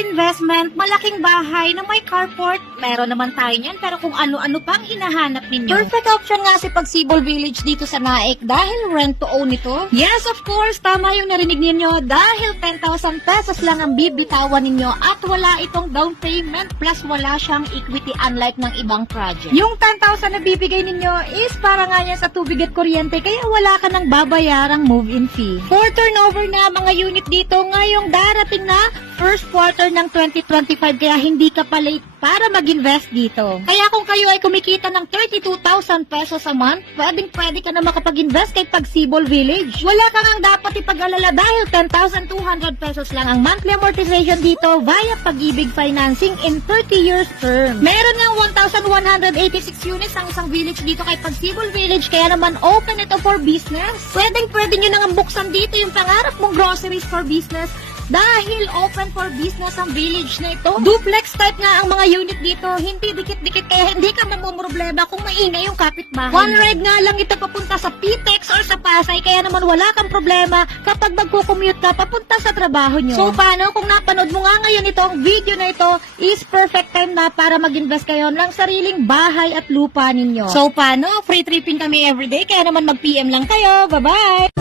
investment, malaking bahay na may carport. Meron naman tayo niyan, pero kung ano-ano pang hinahanap ninyo. Perfect option nga si Pagsibol Village dito sa Naik dahil rent to own ito. Yes, of course, tama yung narinig ninyo dahil 10,000 pesos lang ang bibitawan ninyo at wala itong down payment plus wala siyang equity unlike ng ibang project. Yung 10,000 na bibigay ninyo is para nga yan sa tubig at kuryente kaya wala ka nang babayarang move-in fee. For turnover na mga unit dito ngayong darating na first quarter ng 2025 kaya hindi ka pa late para mag-invest dito. Kaya kung kayo ay kumikita ng 32,000 pesos a month, pwede ka na makapag-invest kay Pagsibol Village. Wala ka nang dapat ipag-alala dahil 10,200 pesos lang ang monthly amortization dito via Pag-ibig Financing in 30 years term. Meron ng 1,186 units ang isang village dito kay Pagsibol Village kaya naman open ito for business. Pwede nyo nang buksan dito yung pangarap mong groceries for business dahil open for business ang village na ito. Duplex type nga ang mga unit dito, hindi dikit-dikit kaya hindi ka mamumroblema kung maingay yung kapitbahay. One ride nga lang ito papunta sa PTEX or sa Pasay kaya naman wala kang problema kapag magkukommute ka papunta sa trabaho nyo. So paano kung napanood mo nga ngayon itong video na ito is perfect time na para mag-invest kayo ng sariling bahay at lupa ninyo. So paano? Free tripping kami everyday kaya naman mag-PM lang kayo. Bye-bye!